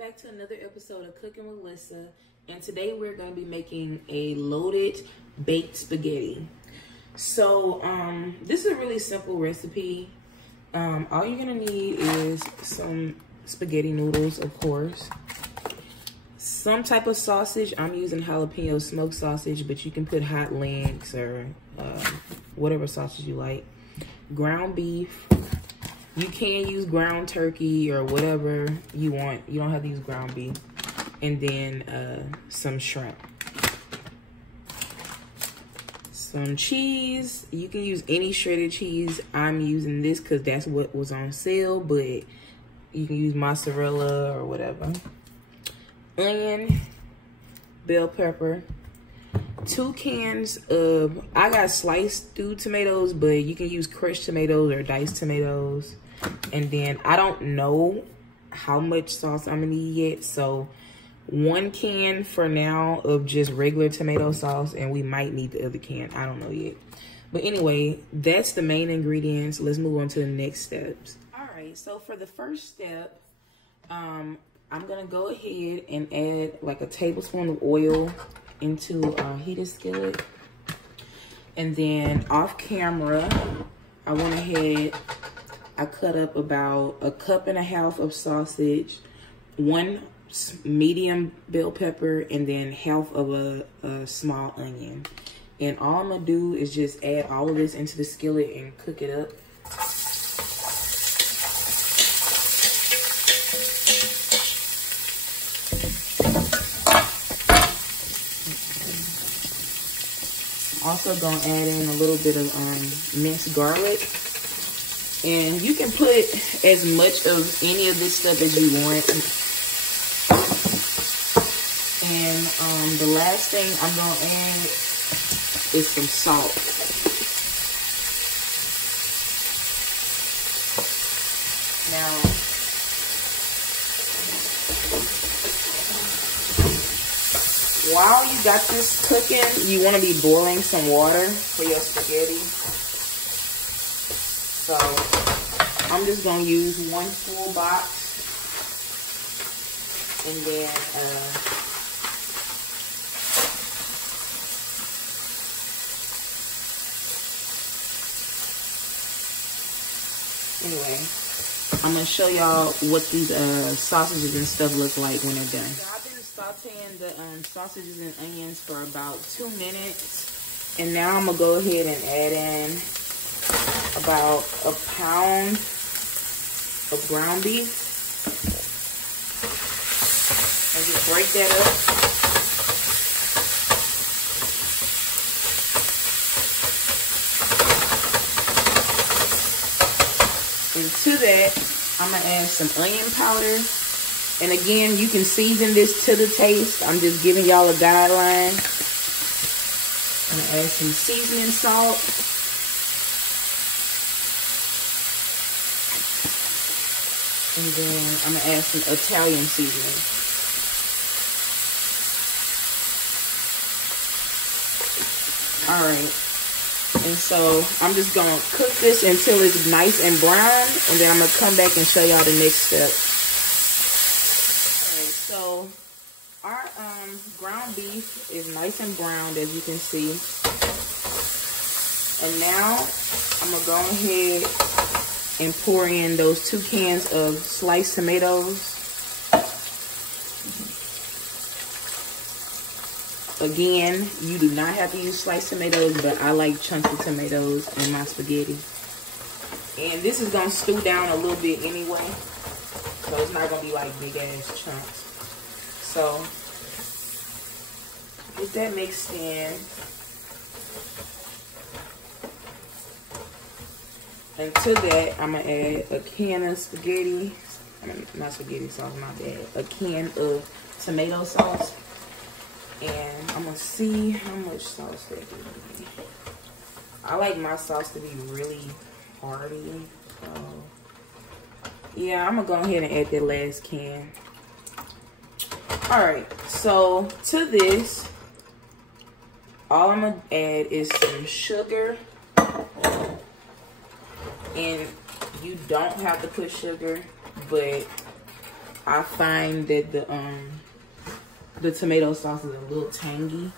back to another episode of Cooking with Lyssa, and today we're going to be making a loaded baked spaghetti. So this is a really simple recipe. All you're going to need is some spaghetti noodles, of course, some type of sausage. I'm using jalapeno smoked sausage, but you can put hot links or whatever sausage you like. Ground beef. You can use ground turkey or whatever you want. You don't have to use ground beef. And then some shrimp. Some cheese. You can use any shredded cheese. I'm using this because that's what was on sale, but you can use mozzarella or whatever. Onion, bell pepper. 2 cans of, I got sliced through tomatoes, but you can use crushed tomatoes or diced tomatoes. And then I don't know how much sauce I'm gonna need yet, so 1 can for now of just regular tomato sauce, and we might need the other can. I don't know yet. But anyway, that's the main ingredients. Let's move on to the next steps. All right, so for the first step, I'm gonna go ahead and add like a tablespoon of oil into a heated skillet. And then off camera, I went ahead, I cut up about 1.5 cups of sausage, 1 medium bell pepper, and then half of a small onion. And all I'm gonna do is just add all of this into the skillet and cook it up. Also gonna add in a little bit of minced garlic. And you can put as much of any of this stuff as you want. And the last thing I'm gonna add is some salt. Now, while you got this cooking, you want to be boiling some water for your spaghetti. So I'm just going to use 1 full box. And then anyway, I'm going to show y'all what these sausages and stuff look like when they're done. Sauteing the sausages and onions for about 2 minutes, and now I'm gonna go ahead and add in about 1 pound of ground beef and just break that up. And to that, I'm gonna add some onion powder. And again, you can season this to the taste. I'm just giving y'all a guideline. I'm gonna add some seasoning salt. And then I'm gonna add some Italian seasoning. All right. And so I'm just gonna cook this until it's nice and brown. And then I'm gonna come back and show y'all the next step. So our ground beef is nice and browned, as you can see. And now I'm gonna go ahead and pour in those 2 cans of sliced tomatoes. Again, you do not have to use sliced tomatoes, but I like chunky tomatoes in my spaghetti. And this is gonna stew down a little bit anyway, so it's not gonna be like big ass chunks. So, get that mixed in. And to that, I'm going to add a can of spaghetti. Not spaghetti sauce, my bad. A can of tomato sauce. And I'm going to see how much sauce that gives me. I like my sauce to be really hearty. So, yeah, I'm going to go ahead and add that last can. Alright, so to this, all I'm going to add is some sugar. And you don't have to put sugar, but I find that the tomato sauce is a little tangy.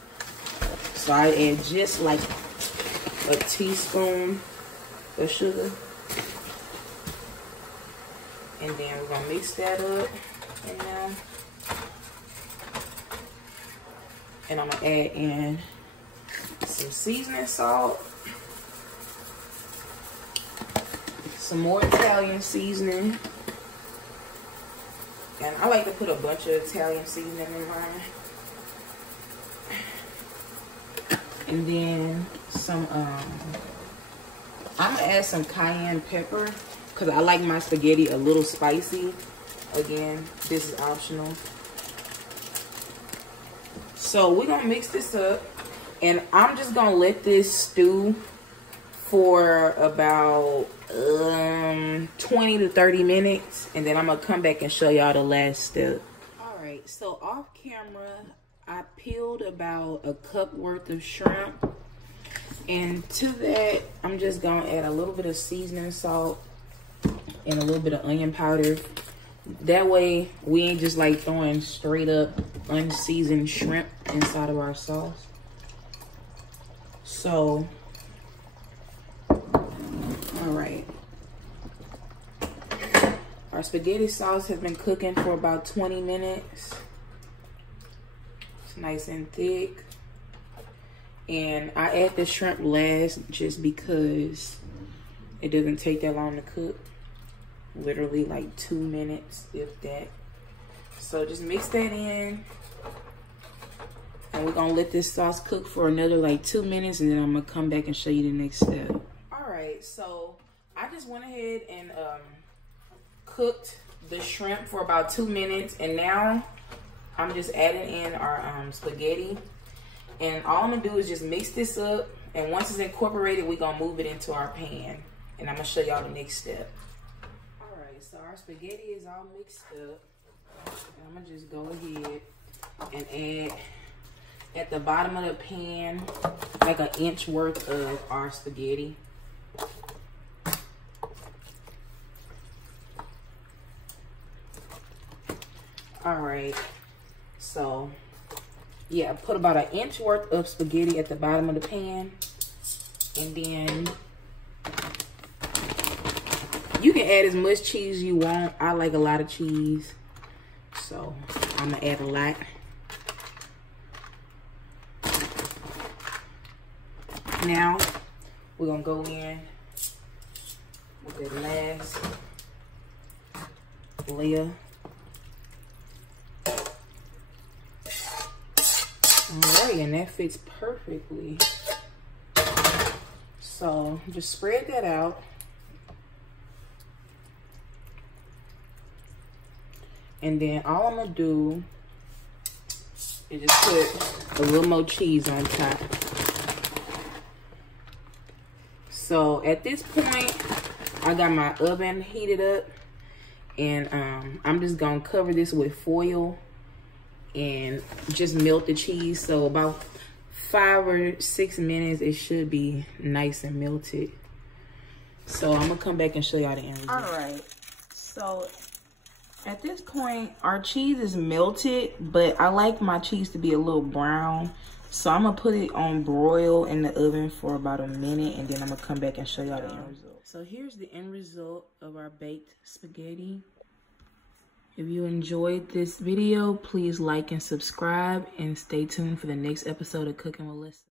So I add just like a teaspoon of sugar. And then we're gonna mix that up in now. And I'm gonna add in some seasoning salt, some more Italian seasoning. And I like to put a bunch of Italian seasoning in mine. And then some, I'm gonna add some cayenne pepper because I like my spaghetti a little spicy. Again, this is optional. So we're gonna mix this up, and I'm just gonna let this stew for about 20 to 30 minutes, and then I'm gonna come back and show y'all the last step. All right, so off camera, I peeled about a cup worth of shrimp, and to that, I'm just gonna add a little bit of seasoning salt and a little bit of onion powder. That way, we ain't just like throwing straight up unseasoned shrimp inside of our sauce. So, all right. Our spaghetti sauce has been cooking for about 20 minutes. It's nice and thick. And I add the shrimp last just because it doesn't take that long to cook. Literally like 2 minutes, if that. So just mix that in. And we're gonna let this sauce cook for another like 2 minutes, and then I'm gonna come back and show you the next step. All right, so I just went ahead and cooked the shrimp for about 2 minutes, and now I'm just adding in our spaghetti. And all I'm gonna do is just mix this up, and once it's incorporated, we're gonna move it into our pan, and I'm gonna show y'all the next step. All right, so our spaghetti is all mixed up, and I'm gonna just go ahead and add at the bottom of the pan like an inch worth of our spaghetti. All right, so yeah, put about an inch worth of spaghetti at the bottom of the pan, and then you can add as much cheese you want. I like a lot of cheese, so I'm gonna add a lot. Now we're gonna go in with the last layer. Alright, and that fits perfectly. So just spread that out. And then all I'm gonna do is just put a little more cheese on top. So at this point, I got my oven heated up, and I'm just gonna cover this with foil and just melt the cheese. So about 5 or 6 minutes, it should be nice and melted. So I'm gonna come back and show y'all the end result. All right, so at this point, our cheese is melted, but I like my cheese to be a little brown. So I'm gonna put it on broil in the oven for about a minute, and then I'm gonna come back and show y'all the end result. So here's the end result of our baked spaghetti. If you enjoyed this video, please like and subscribe, and stay tuned for the next episode of Cooking with Lyssa.